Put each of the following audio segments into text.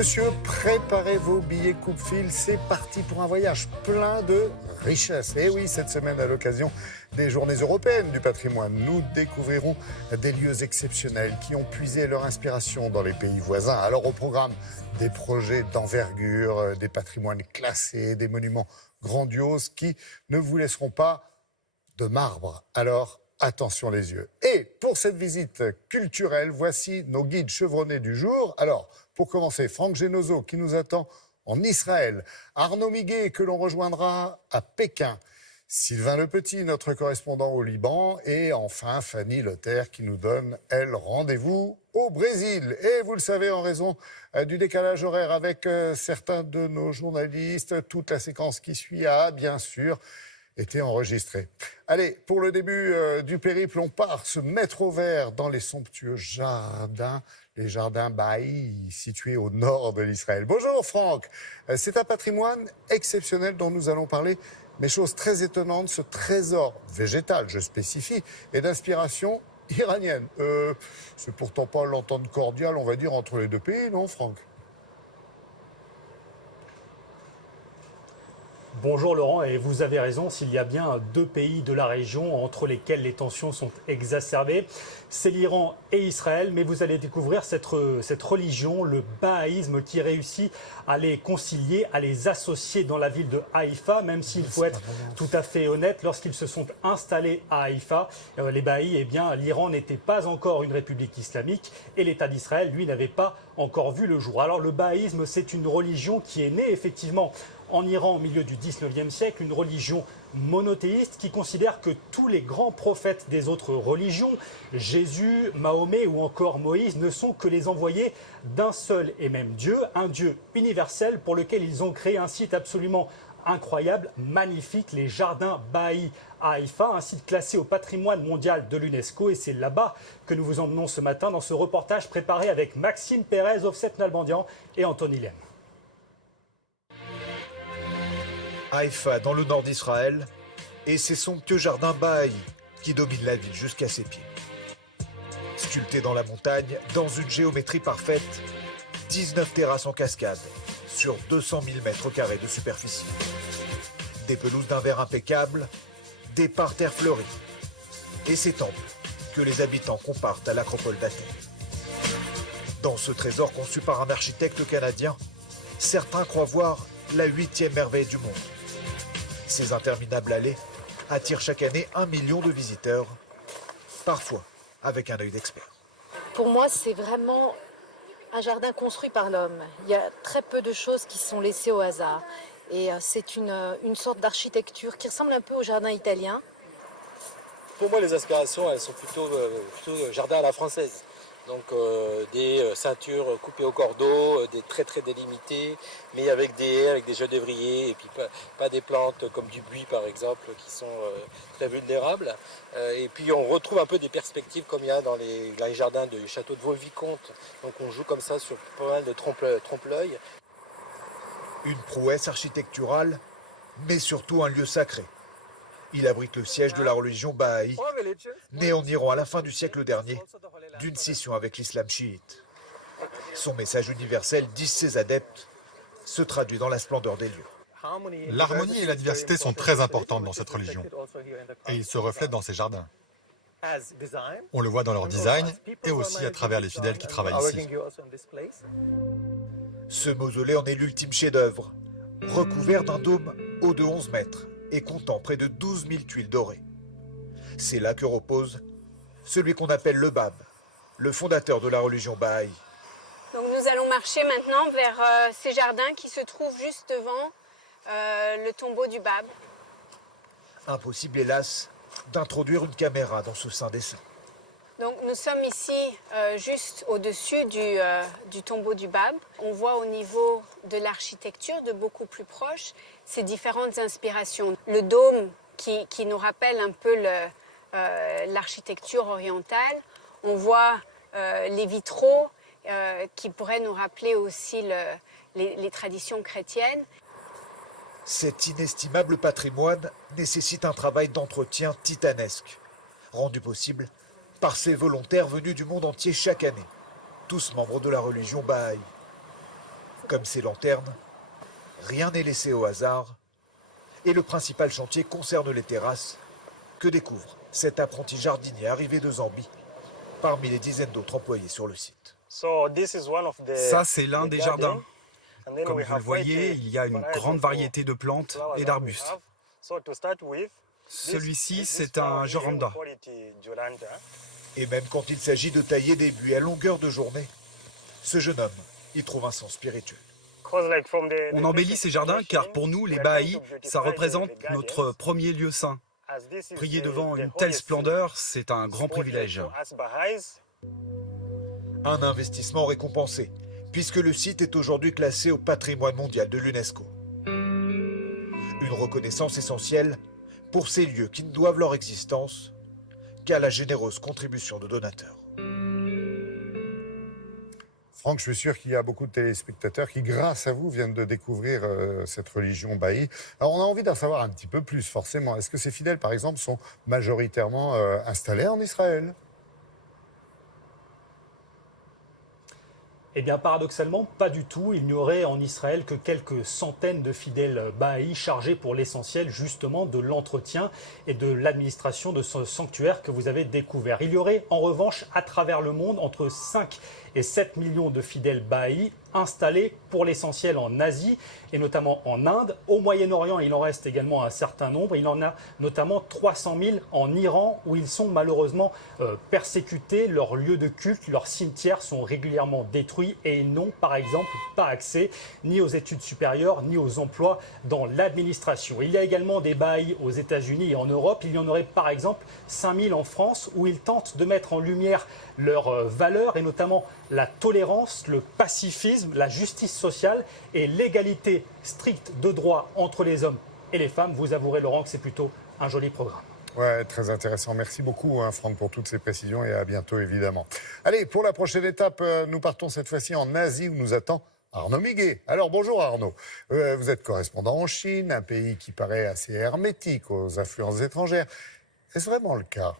messieurs, préparez vos billets coupe-fil. C'est parti pour un voyage plein de richesses. Et oui, cette semaine, à l'occasion des Journées européennes du patrimoine, nous découvrirons des lieux exceptionnels qui ont puisé leur inspiration dans les pays voisins. Alors au programme, des projets d'envergure, des patrimoines classés, des monuments grandioses qui ne vous laisseront pas de marbre. Alors, attention les yeux. Et pour cette visite culturelle, voici nos guides chevronnés du jour. Alors, pour commencer, Franck Genozo qui nous attend en Israël. Arnaud Miguet que l'on rejoindra à Pékin. Sylvain Lepetit, notre correspondant au Liban. Et enfin, Fanny Lothaire qui nous donne, elle, rendez-vous au Brésil. Et vous le savez, en raison du décalage horaire avec certains de nos journalistes, toute la séquence qui suit a, bien sûr, été enregistrée. Allez, pour le début du périple, on part se mettre au vert dans les somptueux jardins, les jardins Baï, situés au nord de l'Israël. Bonjour Franck, c'est un patrimoine exceptionnel dont nous allons parler, mais chose très étonnante, ce trésor végétal, je spécifie, est d'inspiration iranienne. C'est pourtant pas l'entente cordiale, on va dire, entre les deux pays, non Franck ? Bonjour Laurent, et vous avez raison, s'il y a bien deux pays de la région entre lesquels les tensions sont exacerbées, c'est l'Iran et Israël, mais vous allez découvrir cette religion, le bahaïsme, qui réussit à les concilier, à les associer dans la ville de Haïfa, même s'il faut être tout à fait honnête, lorsqu'ils se sont installés à Haïfa, les Bahaïs, eh bien, l'Iran n'était pas encore une république islamique et l'État d'Israël, lui, n'avait pas encore vu le jour. Alors le bahaïsme, c'est une religion qui est née effectivement en Iran au milieu du 19e siècle, une religion monothéiste qui considère que tous les grands prophètes des autres religions, Jésus, Mahomet ou encore Moïse, ne sont que les envoyés d'un seul et même Dieu, un Dieu universel pour lequel ils ont créé un site absolument incroyable, magnifique, les jardins Baha'i à Haïfa, un site classé au patrimoine mondial de l'UNESCO. Et c'est là-bas que nous vous emmenons ce matin dans ce reportage préparé avec Maxime Pérez, Offset Nalbandian et Anthony Lem. Haïfa, dans le nord d'Israël, et ses somptueux jardins Baha'i qui dominent la ville jusqu'à ses pieds. Sculptés dans la montagne, dans une géométrie parfaite, 19 terrasses en cascade sur 200 000 mètres carrés de superficie. Des pelouses d'un vert impeccable, des parterres fleuris et ces temples que les habitants comparent à l'acropole d'Athènes. Dans ce trésor conçu par un architecte canadien, certains croient voir la 8e merveille du monde. Ces interminables allées attirent chaque année 1 million de visiteurs, parfois avec un œil d'expert. Pour moi, c'est vraiment un jardin construit par l'homme. Il y a très peu de choses qui sont laissées au hasard. Et c'est une sorte d'architecture qui ressemble un peu au jardin italien. Pour moi, les inspirations, elles sont plutôt jardin à la française. Donc des ceintures coupées au cordeau, des très très délimitées, mais avec des haies, avec des genevriers, et puis pas des plantes comme du buis par exemple, qui sont très vulnérables. Et puis on retrouve un peu des perspectives comme il y a dans les jardins du château de Vaux-le-Vicomte. Donc on joue comme ça sur pas mal de trompe-l'œil. Une prouesse architecturale, mais surtout un lieu sacré. Il abrite le siège de la religion Baha'i, née en Iran à la fin du siècle dernier, d'une scission avec l'islam chiite. Son message universel, disent ses adeptes, se traduit dans la splendeur des lieux. L'harmonie et la diversité sont très importantes dans cette religion, et ils se reflètent dans ces jardins. On le voit dans leur design et aussi à travers les fidèles qui travaillent ici. Ce mausolée en est l'ultime chef-d'œuvre, recouvert d'un dôme haut de 11 mètres et comptant près de 12 000 tuiles dorées. C'est là que repose celui qu'on appelle le Bab, le fondateur de la religion Baha'i. Donc nous allons marcher maintenant vers ces jardins qui se trouvent juste devant le tombeau du Bab. Impossible, hélas, d'introduire une caméra dans ce saint des saints. Donc nous sommes ici juste au-dessus du tombeau du Bab. On voit au niveau de l'architecture, de beaucoup plus proche, ces différentes inspirations. Le dôme qui nous rappelle un peu l'architecture orientale. On voit les vitraux qui pourraient nous rappeler aussi les traditions chrétiennes. Cet inestimable patrimoine nécessite un travail d'entretien titanesque, rendu possible par ces volontaires venus du monde entier chaque année, tous membres de la religion Baha'i. Comme ces lanternes, rien n'est laissé au hasard et le principal chantier concerne les terrasses que découvre cet apprenti jardinier arrivé de Zambie parmi les dizaines d'autres employés sur le site. Ça, c'est l'un des jardins. Comme vous le voyez, il y a une grande variété de plantes et d'arbustes. Celui-ci, c'est un Joranda. Et même quand il s'agit de tailler des buis à longueur de journée, ce jeune homme y trouve un sens spirituel. On embellit ces jardins car pour nous, les Baha'is, ça représente notre premier lieu saint. Prier devant une telle splendeur, c'est un grand privilège. Un investissement récompensé, puisque le site est aujourd'hui classé au patrimoine mondial de l'UNESCO. Une reconnaissance essentielle pour ces lieux qui ne doivent leur existence qu'à la généreuse contribution de donateurs. Franck, je suis sûr qu'il y a beaucoup de téléspectateurs qui, grâce à vous, viennent de découvrir cette religion baï. Alors, on a envie d'en savoir un petit peu plus, forcément. Est-ce que ces fidèles, par exemple, sont majoritairement installés en Israël ? Eh bien, paradoxalement, pas du tout. Il n'y aurait en Israël que quelques centaines de fidèles Baha'i chargés pour l'essentiel, justement, de l'entretien et de l'administration de ce sanctuaire que vous avez découvert. Il y aurait, en revanche, à travers le monde, entre 5 et 7 millions de fidèles Baha'i installés pour l'essentiel en Asie et notamment en Inde. Au Moyen-Orient, il en reste également un certain nombre. Il en a notamment 300 000 en Iran où ils sont malheureusement persécutés. Leurs lieux de culte, leurs cimetières sont régulièrement détruits et ils n'ont par exemple pas accès ni aux études supérieures ni aux emplois dans l'administration. Il y a également des Baha'i aux États-Unis et en Europe. Il y en aurait par exemple 5 000 en France où ils tentent de mettre en lumière leurs valeurs et notamment la tolérance, le pacifisme, la justice sociale et l'égalité stricte de droit entre les hommes et les femmes. Vous avouerez, Laurent, que c'est plutôt un joli programme. Ouais, très intéressant. Merci beaucoup, Franck, pour toutes ces précisions et à bientôt, évidemment. Allez, pour la prochaine étape, nous partons cette fois-ci en Asie où nous attend Arnaud Miguet. Alors, bonjour Arnaud. Vous êtes correspondant en Chine, un pays qui paraît assez hermétique aux influences étrangères. Est-ce vraiment le cas ?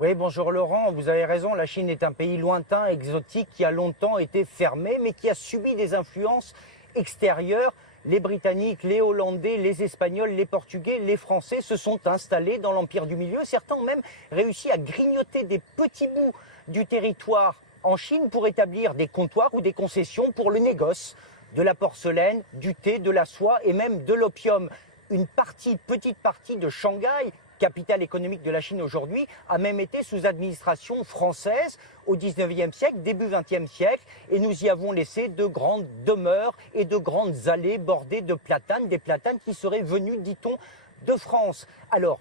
Oui, bonjour Laurent, vous avez raison, la Chine est un pays lointain, exotique, qui a longtemps été fermé, mais qui a subi des influences extérieures. Les Britanniques, les Hollandais, les Espagnols, les Portugais, les Français se sont installés dans l'Empire du Milieu. Certains ont même réussi à grignoter des petits bouts du territoire en Chine pour établir des comptoirs ou des concessions pour le négoce, de la porcelaine, du thé, de la soie et même de l'opium. Une petite partie de Shanghai, capitale économique de la Chine aujourd'hui, a même été sous administration française au 19e siècle, début 20e siècle, et nous y avons laissé de grandes demeures et de grandes allées bordées de platanes, des platanes qui seraient venus, dit-on, de France. Alors,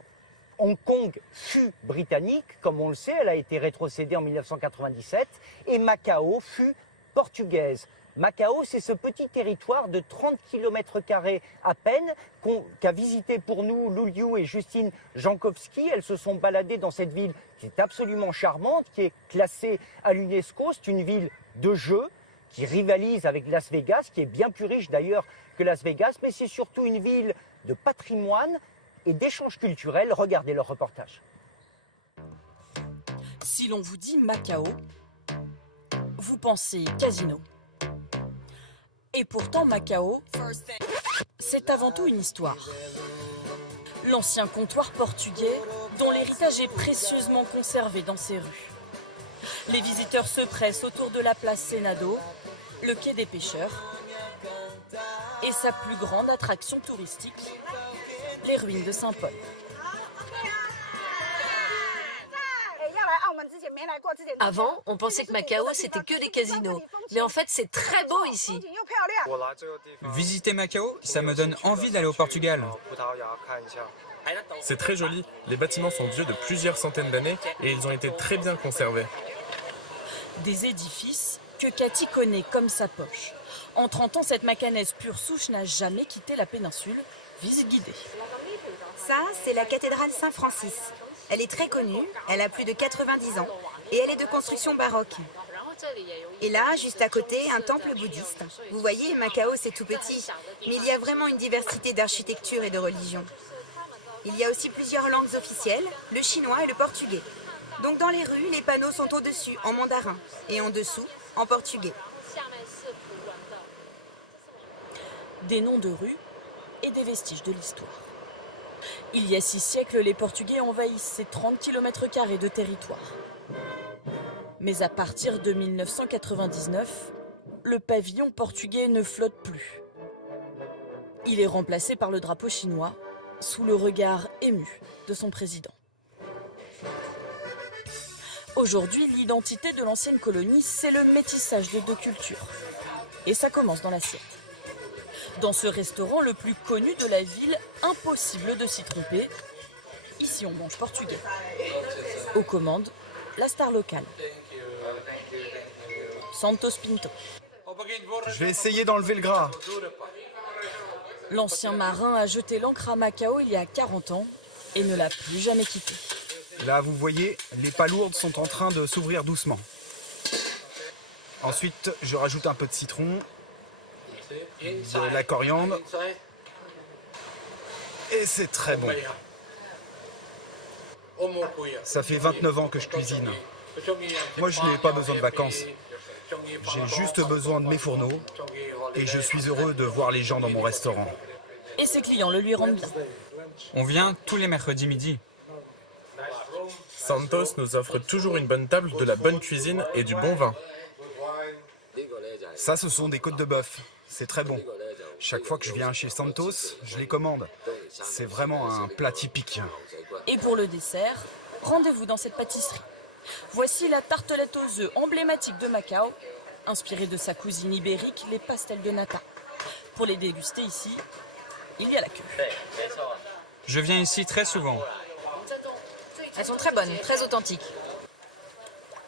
Hong Kong fut britannique, comme on le sait, elle a été rétrocédée en 1997, et Macao fut portugaise. Macao, c'est ce petit territoire de 30 km² à peine qu'a visité pour nous Lu Liu et Justine Jankowski. Elles se sont baladées dans cette ville qui est absolument charmante, qui est classée à l'UNESCO. C'est une ville de jeu qui rivalise avec Las Vegas, qui est bien plus riche d'ailleurs que Las Vegas, mais c'est surtout une ville de patrimoine et d'échanges culturels. Regardez leur reportage. Si l'on vous dit Macao, vous pensez casino. Et pourtant, Macao, c'est avant tout une histoire. L'ancien comptoir portugais, dont l'héritage est précieusement conservé dans ses rues. Les visiteurs se pressent autour de la place Senado, le quai des pêcheurs, et sa plus grande attraction touristique, les ruines de Saint-Paul. Avant, on pensait que Macao, c'était que des casinos. Mais en fait, c'est très beau ici. Visiter Macao, ça me donne envie d'aller au Portugal. C'est très joli. Les bâtiments sont vieux de plusieurs centaines d'années et ils ont été très bien conservés. Des édifices que Cathy connaît comme sa poche. En 30 ans, cette macanaise pure souche n'a jamais quitté la péninsule. Visite guidée. Ça, c'est la cathédrale Saint-Francis. Elle est très connue, elle a plus de 90 ans et elle est de construction baroque. Et là, juste à côté, un temple bouddhiste. Vous voyez, Macao, c'est tout petit, mais il y a vraiment une diversité d'architecture et de religion. Il y a aussi plusieurs langues officielles, le chinois et le portugais. Donc dans les rues, les panneaux sont au-dessus, en mandarin. Et en dessous, en portugais. Des noms de rues et des vestiges de l'histoire. Il y a 6 siècles, les Portugais envahissaient 30 km² de territoire. Mais à partir de 1999, le pavillon portugais ne flotte plus. Il est remplacé par le drapeau chinois, sous le regard ému de son président. Aujourd'hui, l'identité de l'ancienne colonie, c'est le métissage des 2 cultures. Et ça commence dans l'assiette. Dans ce restaurant le plus connu de la ville, impossible de s'y tromper. Ici, on mange portugais. Aux commandes, la star locale. Santos Pinto. Je vais essayer d'enlever le gras. L'ancien marin a jeté l'ancre à Macao il y a 40 ans et ne l'a plus jamais quitté. Là, vous voyez, les palourdes sont en train de s'ouvrir doucement. Ensuite, je rajoute un peu de citron, de la coriandre. Et c'est très bon. Ça fait 29 ans que je cuisine. Moi, je n'ai pas besoin de vacances. J'ai juste besoin de mes fourneaux et je suis heureux de voir les gens dans mon restaurant. Et ses clients le lui rendent bien. On vient tous les mercredis midi. Santos nous offre toujours une bonne table, de la bonne cuisine et du bon vin. Ça, ce sont des côtes de bœuf. C'est très bon. Chaque fois que je viens chez Santos, je les commande. C'est vraiment un plat typique. Et pour le dessert, rendez-vous dans cette pâtisserie. Voici la tartelette aux œufs emblématique de Macao, inspirée de sa cousine ibérique, les pastels de nata. Pour les déguster ici, il y a la queue. Je viens ici très souvent. Elles sont très bonnes, très authentiques.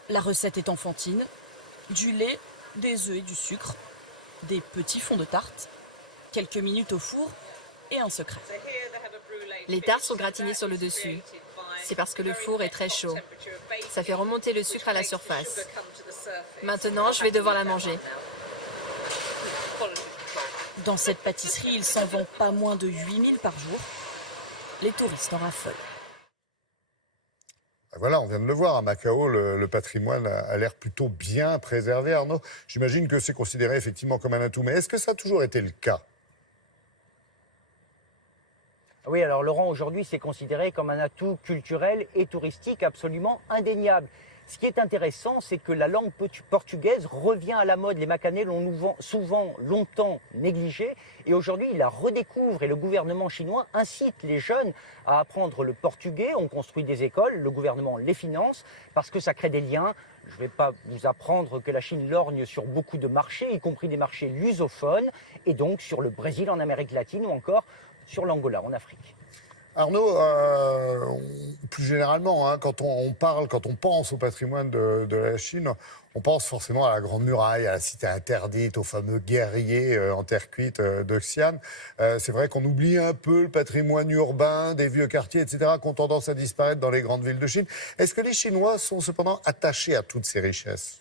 La recette est enfantine. Du lait, des œufs et du sucre, des petits fonds de tarte, quelques minutes au four et un secret. Les tartes sont gratinées sur le dessus. C'est parce que le four est très chaud. Ça fait remonter le sucre à la surface. Maintenant, je vais devoir la manger. Dans cette pâtisserie, il s'en vend pas moins de 8000 par jour. Les touristes en raffolent. Voilà, on vient de le voir, à Macao, le patrimoine a l'air plutôt bien préservé, Arnaud. J'imagine que c'est considéré effectivement comme un atout, mais est-ce que ça a toujours été le cas ? Oui, alors Laurent, aujourd'hui, c'est considéré comme un atout culturel et touristique absolument indéniable. Ce qui est intéressant, c'est que la langue portugaise revient à la mode. Les Macanais l'ont souvent longtemps négligée et aujourd'hui, ils la redécouvrent et le gouvernement chinois incite les jeunes à apprendre le portugais. On construit des écoles, le gouvernement les finance parce que ça crée des liens. Je ne vais pas vous apprendre que la Chine lorgne sur beaucoup de marchés, y compris des marchés lusophones, et donc sur le Brésil en Amérique latine ou encore sur l'Angola en Afrique. Arnaud, plus généralement, hein, quand on pense au patrimoine de la Chine, on pense forcément à la Grande Muraille, à la Cité interdite, aux fameux guerriers en terre cuite de Xi'an. C'est vrai qu'on oublie un peu le patrimoine urbain, des vieux quartiers, etc., qui ont tendance à disparaître dans les grandes villes de Chine. Est-ce que les Chinois sont cependant attachés à toutes ces richesses ?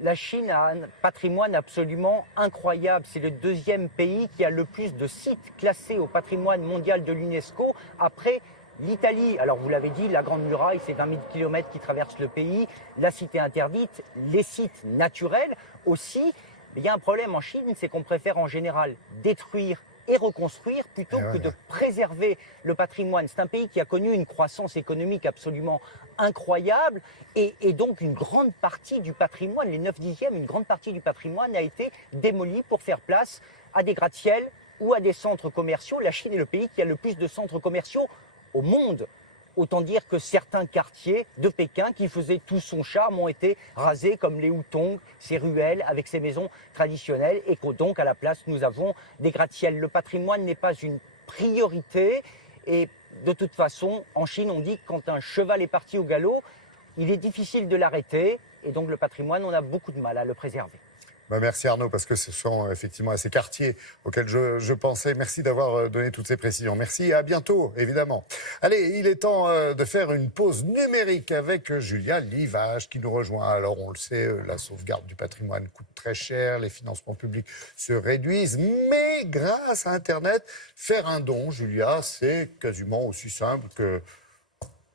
La Chine a un patrimoine absolument incroyable. C'est le deuxième pays qui a le plus de sites classés au patrimoine mondial de l'UNESCO après l'Italie. Alors vous l'avez dit, la Grande Muraille, c'est 20 000 km qui traversent le pays. La Cité interdite, les sites naturels aussi. Mais il y a un problème en Chine, c'est qu'on préfère en général détruire et reconstruire plutôt que de préserver le patrimoine. C'est un pays qui a connu une croissance économique absolument incroyable et donc une grande partie du patrimoine, les 9/10, une grande partie du patrimoine a été démolie pour faire place à des gratte-ciels ou à des centres commerciaux. La Chine est le pays qui a le plus de centres commerciaux au monde. Autant dire que certains quartiers de Pékin qui faisaient tout son charme ont été rasés comme les Hutong, ces ruelles avec ces maisons traditionnelles et que donc à la place nous avons des gratte-ciels. Le patrimoine n'est pas une priorité et de toute façon en Chine on dit que quand un cheval est parti au galop, il est difficile de l'arrêter et donc le patrimoine on a beaucoup de mal à le préserver. Merci Arnaud, parce que ce sont effectivement à ces quartiers auxquels je pensais. Merci d'avoir donné toutes ces précisions. Merci et à bientôt, évidemment. Allez, il est temps de faire une pause numérique avec Julia Livage qui nous rejoint. Alors, on le sait, la sauvegarde du patrimoine coûte très cher, les financements publics se réduisent, mais grâce à Internet, faire un don, Julia, c'est quasiment aussi simple que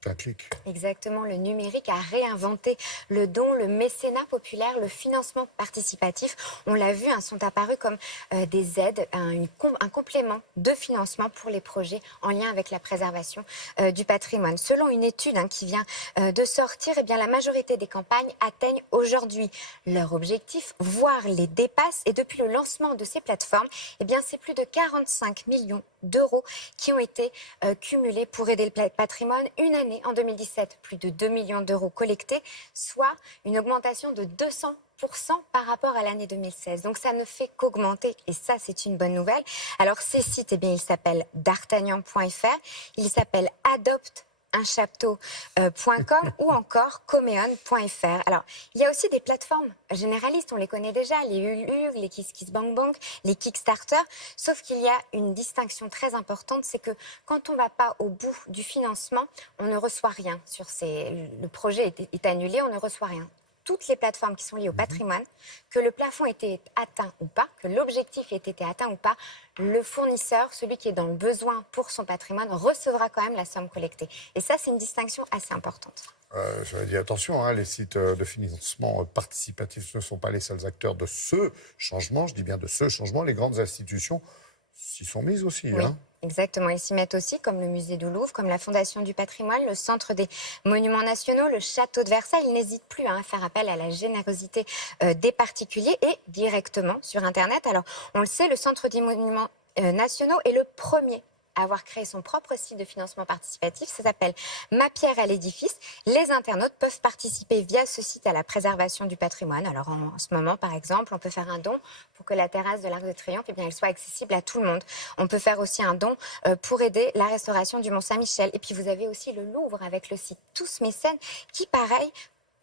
Un clic. Exactement, le numérique a réinventé le don, le mécénat populaire, le financement participatif. On l'a vu, sont apparus comme des aides, un complément de financement pour les projets en lien avec la préservation du patrimoine. Selon une étude qui vient de sortir, eh bien, la majorité des campagnes atteignent aujourd'hui leur objectif, voire les dépassent. Et depuis le lancement de ces plateformes, eh bien, c'est plus de 45 millions d'euros qui ont été cumulés pour aider le patrimoine. Une année en 2017, plus de 2 millions d'euros collectés, soit une augmentation de 200% par rapport à l'année 2016. Donc ça ne fait qu'augmenter et ça c'est une bonne nouvelle. Alors ces sites, eh bien, ils s'appellent d'artagnan.fr, ils s'appellent adopte-un-chapteau.com ou encore comeon.fr. Alors, il y a aussi des plateformes généralistes, on les connaît déjà, les Ulule, les KissKissBankBank, les Kickstarter, sauf qu'il y a une distinction très importante, c'est que quand on ne va pas au bout du financement, on ne reçoit rien. Le projet est annulé, on ne reçoit rien. Toutes les plateformes qui sont liées au patrimoine, que le plafond ait été atteint ou pas, que l'objectif ait été atteint ou pas, le fournisseur, celui qui est dans le besoin pour son patrimoine, recevra quand même la somme collectée. Et ça, c'est une distinction assez importante. J'avais dit attention, les sites de financement participatif ne sont pas les seuls acteurs de ce changement. Je dis bien de ce changement. Les grandes institutions s'y sont mises aussi. Oui. Exactement, ils s'y mettent aussi, comme le musée du Louvre, comme la Fondation du patrimoine, le Centre des monuments nationaux, le Château de Versailles. Ils n'hésitent plus à faire appel à la générosité des particuliers et directement sur Internet. Alors, on le sait, le Centre des monuments nationaux est le premier à avoir créé son propre site de financement participatif. Ça s'appelle Ma pierre à l'édifice. Les internautes peuvent participer via ce site à la préservation du patrimoine. Alors en ce moment, par exemple, on peut faire un don pour que la terrasse de l'Arc de Triomphe, eh bien, elle soit accessible à tout le monde. On peut faire aussi un don pour aider la restauration du Mont-Saint-Michel. Et puis vous avez aussi le Louvre avec le site Tous Mécènes qui, pareil,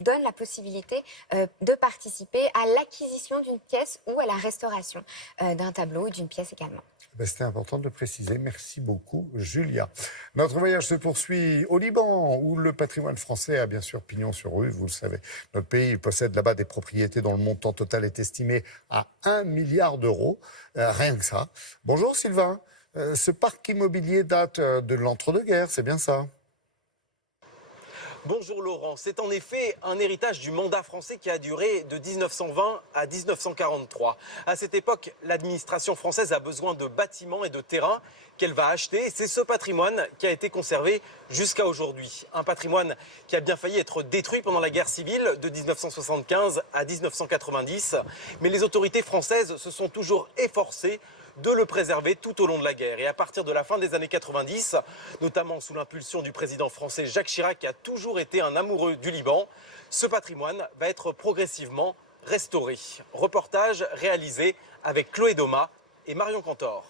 donne la possibilité de participer à l'acquisition d'une pièce ou à la restauration d'un tableau ou d'une pièce également. C'était important de le préciser. Merci beaucoup, Julia. Notre voyage se poursuit au Liban, où le patrimoine français a bien sûr pignon sur rue, vous le savez. Notre pays possède là-bas des propriétés dont le montant total est estimé à 1 milliard d'euros. Rien que ça. Bonjour Sylvain. Ce parc immobilier date de l'entre-deux-guerres, c'est bien ça ? Bonjour Laurent, c'est en effet un héritage du mandat français qui a duré de 1920 à 1943. À cette époque, l'administration française a besoin de bâtiments et de terrains qu'elle va acheter. C'est ce patrimoine qui a été conservé jusqu'à aujourd'hui. Un patrimoine qui a bien failli être détruit pendant la guerre civile de 1975 à 1990. Mais les autorités françaises se sont toujours efforcées de le préserver tout au long de la guerre. Et à partir de la fin des années 90, notamment sous l'impulsion du président français Jacques Chirac, qui a toujours été un amoureux du Liban, ce patrimoine va être progressivement restauré. Reportage réalisé avec Chloé Doma et Marion Cantor.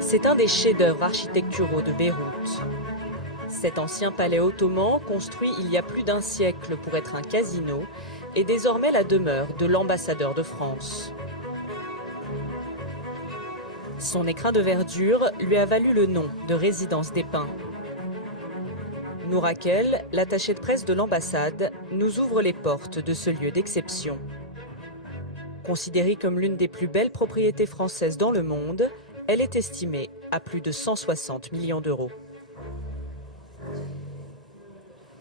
C'est un des chefs-d'œuvre architecturaux de Beyrouth. Cet ancien palais ottoman, construit il y a plus d'un siècle pour être un casino, est désormais la demeure de l'ambassadeur de France. Son écrin de verdure lui a valu le nom de résidence des Pins. Nourakel, l'attaché de presse de l'ambassade, nous ouvre les portes de ce lieu d'exception. Considérée comme l'une des plus belles propriétés françaises dans le monde, elle est estimée à plus de 160 millions d'euros.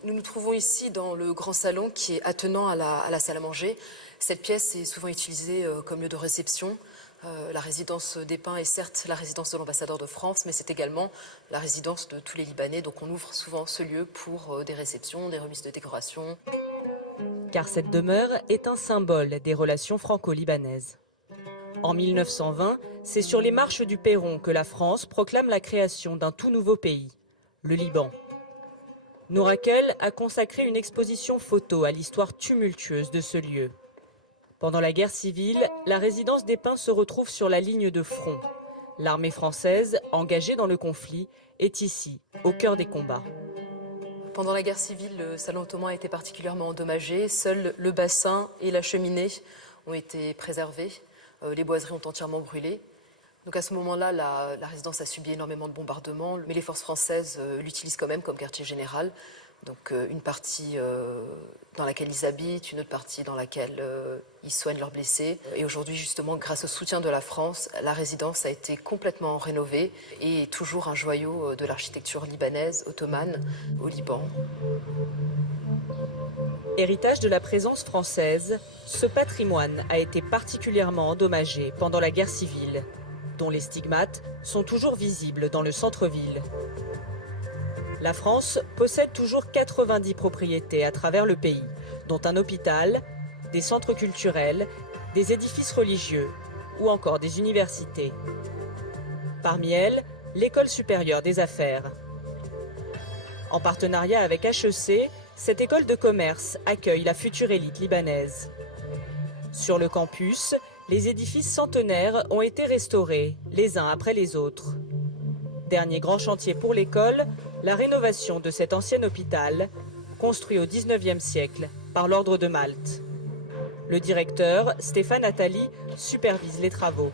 Nous nous trouvons ici dans le grand salon qui est attenant à la salle à manger. Cette pièce est souvent utilisée comme lieu de réception. La résidence des Pins est certes la résidence de l'ambassadeur de France, mais c'est également la résidence de tous les Libanais. Donc on ouvre souvent ce lieu pour des réceptions, des remises de décoration. Car cette demeure est un symbole des relations franco-libanaises. En 1920, c'est sur les marches du Perron que la France proclame la création d'un tout nouveau pays, le Liban. Nourakel a consacré une exposition photo à l'histoire tumultueuse de ce lieu. Pendant la guerre civile, la résidence des Pins se retrouve sur la ligne de front. L'armée française, engagée dans le conflit, est ici, au cœur des combats. Pendant la guerre civile, le salon ottoman a été particulièrement endommagé. Seuls le bassin et la cheminée ont été préservés. Les boiseries ont entièrement brûlé. Donc à ce moment-là, la résidence a subi énormément de bombardements, mais les forces françaises l'utilisent quand même comme quartier général. Donc une partie dans laquelle ils habitent, une autre partie dans laquelle ils soignent leurs blessés. Et aujourd'hui, justement, grâce au soutien de la France, la résidence a été complètement rénovée et est toujours un joyau de l'architecture libanaise, ottomane, au Liban. Héritage de la présence française, ce patrimoine a été particulièrement endommagé pendant la guerre civile, dont les stigmates sont toujours visibles dans le centre-ville. La France possède toujours 90 propriétés à travers le pays, dont un hôpital, des centres culturels, des édifices religieux ou encore des universités. Parmi elles, l'École supérieure des affaires. En partenariat avec HEC, cette école de commerce accueille la future élite libanaise. Sur le campus, les édifices centenaires ont été restaurés, les uns après les autres. Dernier grand chantier pour l'école, la rénovation de cet ancien hôpital, construit au XIXe siècle par l'Ordre de Malte. Le directeur, Stéphane Attali, supervise les travaux.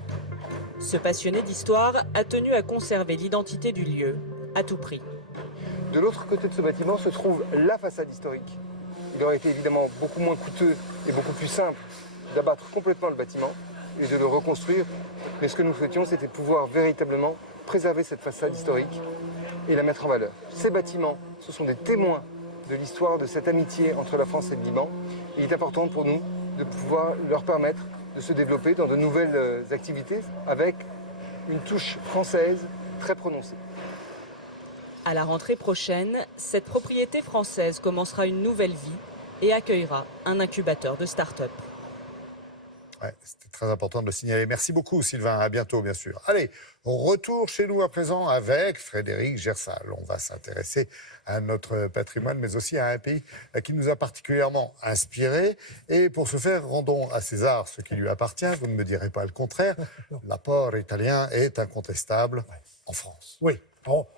Ce passionné d'histoire a tenu à conserver l'identité du lieu, à tout prix. De l'autre côté de ce bâtiment se trouve la façade historique. Il aurait été évidemment beaucoup moins coûteux et beaucoup plus simple d'abattre complètement le bâtiment et de le reconstruire. Mais ce que nous souhaitions, c'était pouvoir véritablement préserver cette façade historique et la mettre en valeur. Ces bâtiments, ce sont des témoins de l'histoire de cette amitié entre la France et le Liban. Il est important pour nous de pouvoir leur permettre de se développer dans de nouvelles activités avec une touche française très prononcée. À la rentrée prochaine, cette propriété française commencera une nouvelle vie et accueillera un incubateur de start-up. Ouais, c'était très important de le signaler. Merci beaucoup, Sylvain. À bientôt, bien sûr. Allez, retour chez nous à présent avec Frédéric Gersal. On va s'intéresser à notre patrimoine, mais aussi à un pays qui nous a particulièrement inspirés. Et pour ce faire, rendons à César ce qui lui appartient. Vous ne me direz pas le contraire. L'apport italien est incontestable en France. Oui.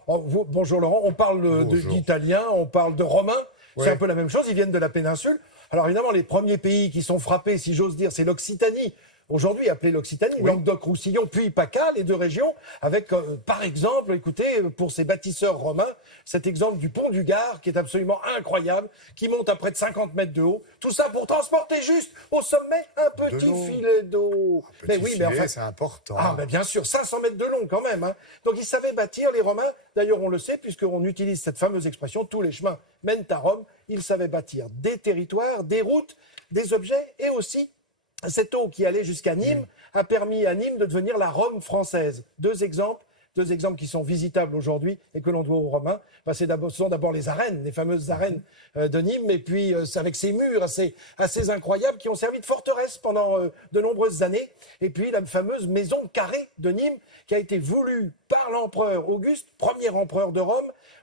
Bonjour Laurent. On parle d'italien, on parle de romain. C'est un peu la même chose. Ils viennent de la péninsule. Alors évidemment, les premiers pays qui sont frappés, si j'ose dire, c'est l'Occitanie. Aujourd'hui appelée l'Occitanie, Languedoc-Roussillon, puis PACA, les deux régions, avec par exemple, écoutez, pour ces bâtisseurs romains, cet exemple du pont du Gard, qui est absolument incroyable, qui monte à près de 50 mètres de haut. Tout ça pour transporter juste au sommet un petit filet d'eau. Mais oui, mais enfin, c'est important. Ah, mais bien sûr, 500 mètres de long quand même. Hein. Donc ils savaient bâtir, les Romains. D'ailleurs, on le sait, puisqu'on utilise cette fameuse expression, tous les chemins mènent à Rome. Ils savaient bâtir des territoires, des routes, des objets et aussi cette eau qui allait jusqu'à Nîmes a permis à Nîmes de devenir la Rome française. Deux exemples qui sont visitables aujourd'hui et que l'on doit aux Romains. Ce sont d'abord les arènes, les fameuses arènes de Nîmes, et puis avec ces murs assez incroyables qui ont servi de forteresse pendant de nombreuses années. Et puis la fameuse maison carrée de Nîmes qui a été voulue par l'empereur Auguste, premier empereur de Rome.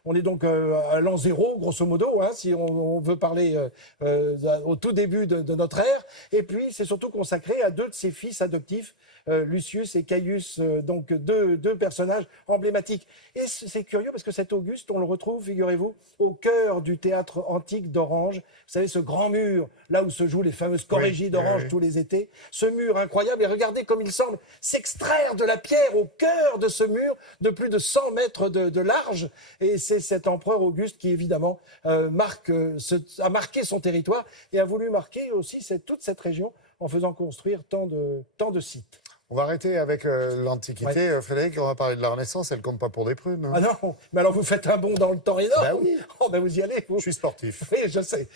On est donc à l'an 0, grosso modo, hein, si on veut parler au tout début de notre ère. Et puis, c'est surtout consacré à deux de ses fils adoptifs, Lucius et Caius, donc deux personnages emblématiques. Et c'est curieux parce que cet Auguste, on le retrouve, figurez-vous, au cœur du théâtre antique d'Orange. Vous savez, ce grand mur, là où se jouent les fameuses chorégies d'Orange tous les étés. Ce mur incroyable, et regardez comme il semble s'extraire de la pierre au cœur de ce mur de plus de 100 mètres de large. Et c'est cet empereur Auguste qui, évidemment, a marqué son territoire et a voulu marquer aussi toute cette région en faisant construire tant de sites. On va arrêter avec l'Antiquité. Ouais. Frédéric, on va parler de la Renaissance. Elle compte pas pour des prunes. Hein. Ah non, mais alors vous faites un bond dans le temps énorme. Ben oui. Oh, ben vous y allez. Vous. Je suis sportif. Oui, je sais.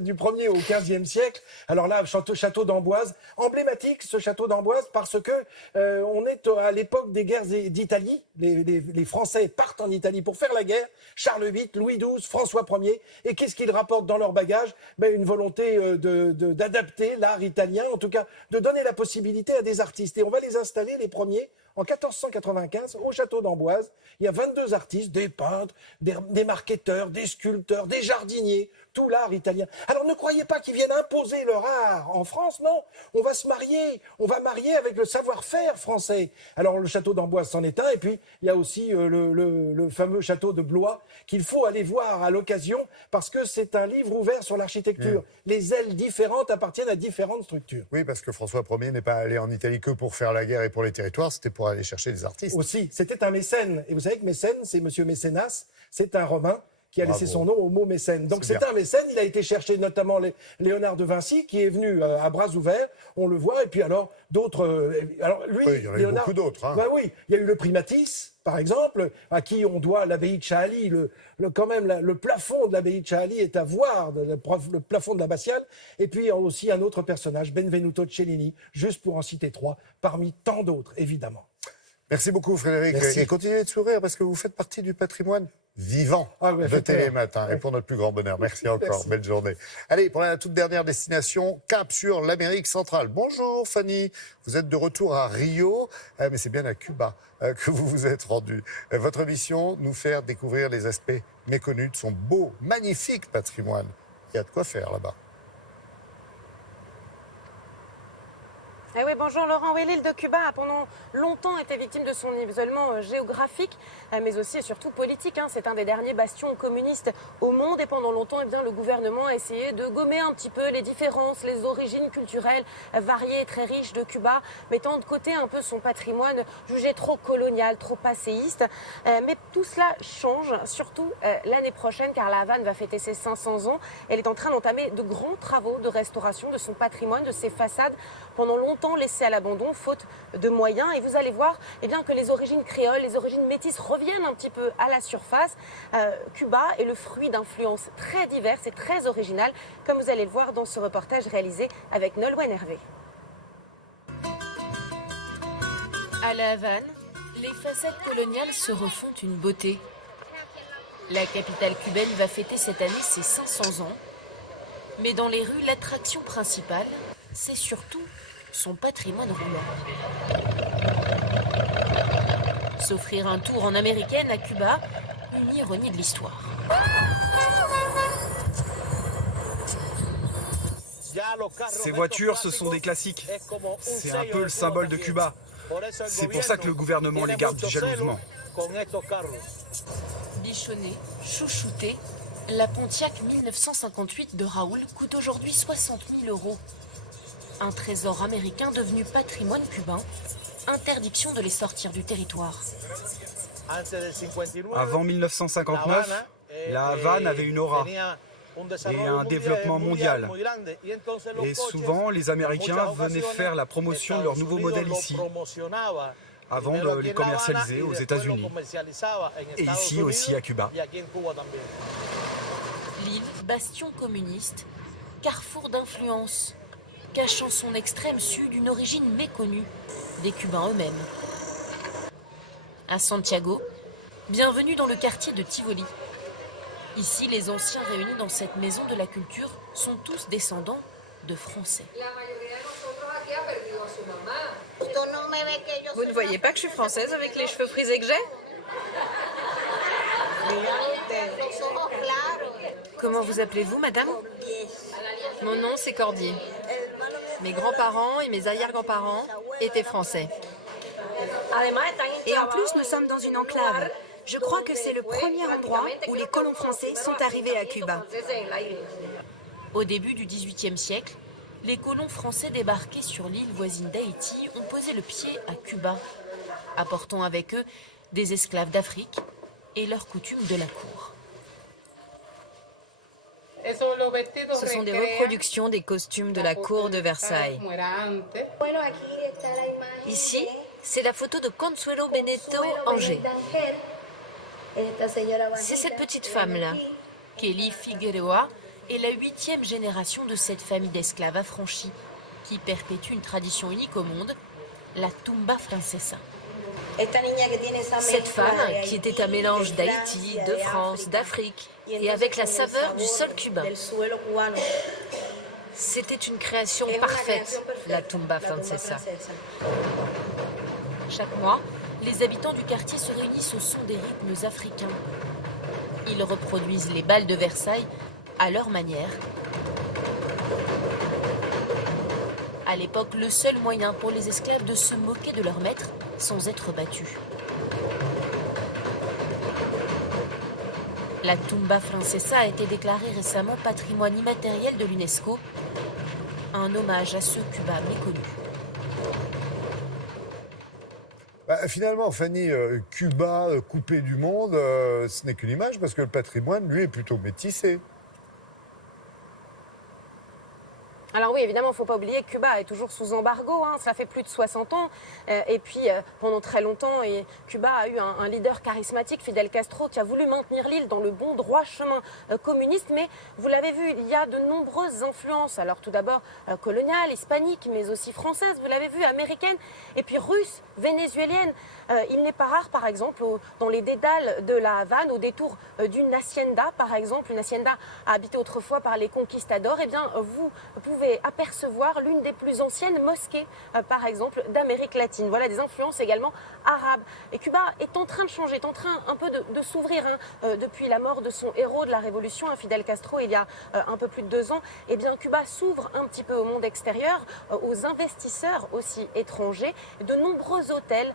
Du 1er au 15e siècle. Alors là, château d'Amboise. Emblématique, ce château d'Amboise, parce que on est à l'époque des guerres d'Italie. Les Français partent en Italie pour faire la guerre. Charles VIII, Louis XII, François Ier. Et qu'est-ce qu'ils rapportent dans leur bagage ? Une volonté d'adapter l'art italien, en tout cas de donner la possibilité à des artistes. Et on va les installer, les premiers, en 1495, au château d'Amboise. Il y a 22 artistes, des peintres, des marketeurs, des sculpteurs, des jardiniers, tout l'art italien. Alors ne croyez pas qu'ils viennent imposer leur art en France, non. On va se marier, on va marier avec le savoir-faire français. Alors le château d'Amboise c'en est un, et puis il y a aussi le fameux château de Blois, qu'il faut aller voir à l'occasion, parce que c'est un livre ouvert sur l'architecture. Les ailes différentes appartiennent à différentes structures. Oui, parce que François Ier n'est pas allé en Italie que pour faire la guerre et pour les territoires, c'était pour aller chercher des artistes. Aussi, c'était un mécène. Et vous savez que Mécène, c'est monsieur Mécénas, c'est un Romain qui a laissé son nom au mot mécène. Donc c'est un mécène, il a été chercher notamment Léonard de Vinci, qui est venu à bras ouverts, on le voit, et puis alors d'autres... alors lui, oui, il y en a Léonard, eu beaucoup d'autres. Hein. Ben oui, il y a eu le Primatis, par exemple, à qui on doit l'abbaye de Chaali. Quand même, le plafond de l'abbaye de Chaali est à voir, le plafond de l'abbatiale. Et puis aussi un autre personnage, Benvenuto Cellini, juste pour en citer 3, parmi tant d'autres, évidemment. Merci beaucoup Frédéric. Merci. Et continuez de sourire parce que vous faites partie du patrimoine vivant de Télématin. Et pour notre plus grand bonheur. Merci encore. Merci. Belle journée. Allez, pour la toute dernière destination, cap sur l'Amérique centrale. Bonjour Fanny. Vous êtes de retour à Rio, mais c'est bien à Cuba que vous vous êtes rendu. Votre mission, nous faire découvrir les aspects méconnus de son beau, magnifique patrimoine. Il y a de quoi faire là-bas. Eh oui, bonjour Laurent. Oui, l'île de Cuba a pendant longtemps été victime de son isolement géographique, mais aussi et surtout politique. C'est un des derniers bastions communistes au monde et pendant longtemps, le gouvernement a essayé de gommer un petit peu les différences, les origines culturelles variées et très riches de Cuba, mettant de côté un peu son patrimoine jugé trop colonial, trop passéiste. Mais tout cela change, surtout l'année prochaine, car la Havane va fêter ses 500 ans. Elle est en train d'entamer de grands travaux de restauration de son patrimoine, de ses façades, pendant longtemps laissées à l'abandon, faute de moyens. Et vous allez voir que les origines créoles, les origines métisses reviennent un petit peu à la surface. Cuba est le fruit d'influences très diverses et très originales, comme vous allez le voir dans ce reportage réalisé avec Nolwenn Hervé. À La Havane, les façades coloniales se refont une beauté. La capitale cubaine va fêter cette année ses 500 ans. Mais dans les rues, l'attraction principale, c'est surtout son patrimoine roulant. S'offrir un tour en américaine à Cuba, une ironie de l'histoire. Ces voitures, ce sont des classiques. C'est un peu le symbole de Cuba. C'est pour ça que le gouvernement les garde jalousement. Bichonnée, chouchoutée, la Pontiac 1958 de Raoul coûte aujourd'hui 60 000 €. Un trésor américain devenu patrimoine cubain, interdiction de les sortir du territoire. Avant 1959, la Havane avait une aura et un développement mondial. Et souvent, les Américains venaient faire la promotion de leurs nouveaux modèles ici, avant de les commercialiser aux États-Unis. Et ici aussi à Cuba. L'île, bastion communiste, carrefour d'influence, cachant son extrême sud une origine méconnue des Cubains eux-mêmes. À Santiago, bienvenue dans le quartier de Tivoli. Ici, les anciens réunis dans cette maison de la culture sont tous descendants de Français. Vous ne voyez pas que je suis française avec les cheveux frisés que j'ai? Comment vous appelez-vous, madame? Mon nom, c'est Cordier. Mes grands-parents et mes arrière-grands-parents étaient français. Et en plus, nous sommes dans une enclave. Je crois que c'est le premier endroit où les colons français sont arrivés à Cuba. Au début du XVIIIe siècle, les colons français débarqués sur l'île voisine d'Haïti ont posé le pied à Cuba, apportant avec eux des esclaves d'Afrique et leurs coutumes de la cour. Ce sont des reproductions des costumes de la cour de Versailles. Ici, c'est la photo de Consuelo Benito Angers. C'est cette petite femme-là. Kelly Figueroa est la 8e génération de cette famille d'esclaves affranchis qui perpétue une tradition unique au monde, la tumba francesa. Cette femme, qui était un mélange d'Haïti, de France, d'Afrique, et avec la saveur du sol cubain. C'était une création parfaite, la tumba francesa. Chaque mois, les habitants du quartier se réunissent au son des rythmes africains. Ils reproduisent les bals de Versailles à leur manière. À l'époque, le seul moyen pour les esclaves de se moquer de leur maître sans être battus. La tumba francesa a été déclarée récemment patrimoine immatériel de l'UNESCO, un hommage à ce Cuba méconnu. Finalement, Fanny, Cuba coupé du monde, ce n'est qu'une image parce que le patrimoine, lui, est plutôt métissé. Alors oui, évidemment, il ne faut pas oublier que Cuba est toujours sous embargo, hein, ça fait plus de 60 ans. Et puis, pendant très longtemps, Cuba a eu un leader charismatique, Fidel Castro, qui a voulu maintenir l'île dans le bon droit chemin communiste. Mais vous l'avez vu, il y a de nombreuses influences. Alors tout d'abord coloniales, hispaniques, mais aussi françaises, vous l'avez vu, américaines, et puis russes, vénézuéliennes. Il n'est pas rare, par exemple, dans les dédales de la Havane, au détour d'une hacienda, par exemple, une hacienda habitée autrefois par les conquistadors, eh bien, vous pouvez apercevoir l'une des plus anciennes mosquées, par exemple, d'Amérique latine. Voilà des influences également arabes. Et Cuba est en train de changer, est en train un peu de s'ouvrir depuis la mort de son héros de la Révolution, Fidel Castro, il y a un peu plus de 2 ans. Eh bien, Cuba s'ouvre un petit peu au monde extérieur, aux investisseurs aussi étrangers. De nombreux hôtels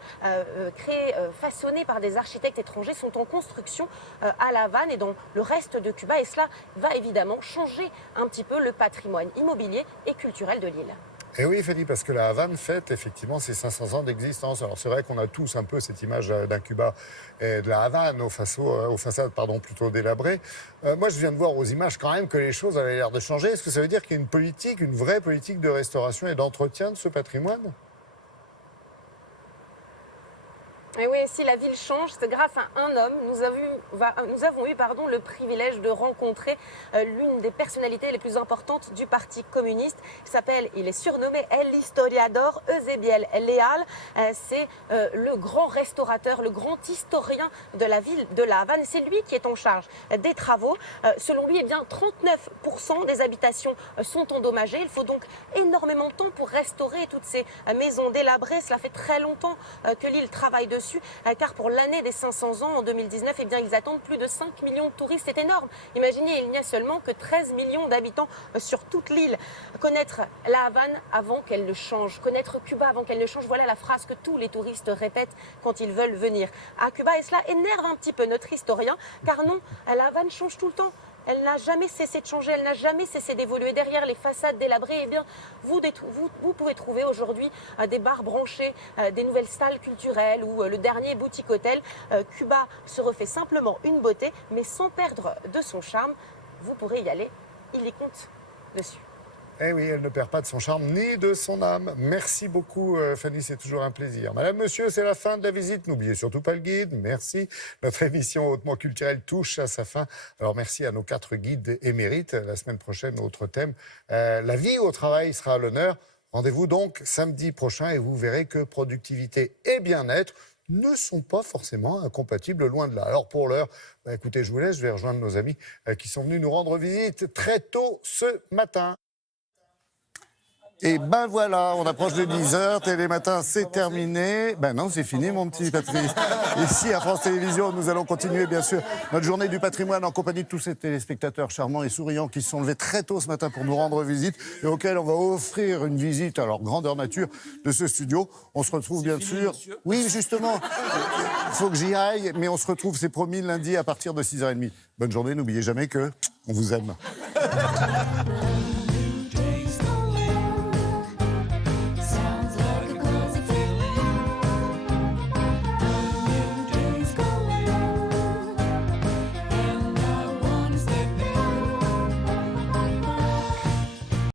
créés, façonnés par des architectes étrangers sont en construction à La Havane et dans le reste de Cuba. Et cela va évidemment changer un petit peu le patrimoine immobilier et culturel de l'île. Et oui, Fanny, parce que la Havane fête effectivement ses 500 ans d'existence. Alors c'est vrai qu'on a tous un peu cette image d'un Cuba et de la Havane aux façades plutôt délabrées. Moi, je viens de voir aux images quand même que les choses avaient l'air de changer. Est-ce que ça veut dire qu'il y a une politique, une vraie politique de restauration et d'entretien de ce patrimoine ? Et oui, si la ville change, c'est grâce à un homme. Nous avons eu le privilège de rencontrer l'une des personnalités les plus importantes du Parti communiste. Il est surnommé El Historiador, Eusebio Leal. C'est le grand restaurateur, le grand historien de la ville de La Havane. C'est lui qui est en charge des travaux. Selon lui, 39% des habitations sont endommagées. Il faut donc énormément de temps pour restaurer toutes ces maisons délabrées. Cela fait très longtemps que l'île travaille dessus. Car pour l'année des 500 ans, en 2019, ils attendent plus de 5 millions de touristes. C'est énorme. Imaginez, il n'y a seulement que 13 millions d'habitants sur toute l'île. Connaître la Havane avant qu'elle ne change, connaître Cuba avant qu'elle ne change, voilà la phrase que tous les touristes répètent quand ils veulent venir à Cuba. Et cela énerve un petit peu notre historien, car non, la Havane change tout le temps. Elle n'a jamais cessé de changer, elle n'a jamais cessé d'évoluer. Derrière les façades délabrées, vous pouvez trouver aujourd'hui des bars branchés, des nouvelles salles culturelles ou le dernier boutique-hôtel. Cuba se refait simplement une beauté, mais sans perdre de son charme. Vous pourrez y aller, il y compte dessus. Eh oui, elle ne perd pas de son charme ni de son âme. Merci beaucoup, Fanny, c'est toujours un plaisir. Madame, monsieur, c'est la fin de la visite. N'oubliez surtout pas le guide. Merci. Notre émission hautement culturelle touche à sa fin. Alors, merci à nos 4 guides émérites. La semaine prochaine, autre thème. La vie au travail sera à l'honneur. Rendez-vous donc samedi prochain et vous verrez que productivité et bien-être ne sont pas forcément incompatibles, loin de là. Alors pour l'heure, écoutez, je vous laisse, je vais rejoindre nos amis qui sont venus nous rendre visite très tôt ce matin. Et ben voilà, on approche de 10h, Télématin, c'est terminé. Ben non, c'est fini, mon petit Patrice. Ici, à France Télévisions, nous allons continuer, bien sûr, notre journée du patrimoine en compagnie de tous ces téléspectateurs charmants et souriants qui se sont levés très tôt ce matin pour nous rendre visite et auxquels on va offrir une visite, alors grandeur nature, de ce studio. On se retrouve, bien sûr... Oui, justement, il faut que j'y aille, mais on se retrouve, c'est promis, lundi à partir de 6h30. Bonne journée, n'oubliez jamais que on vous aime.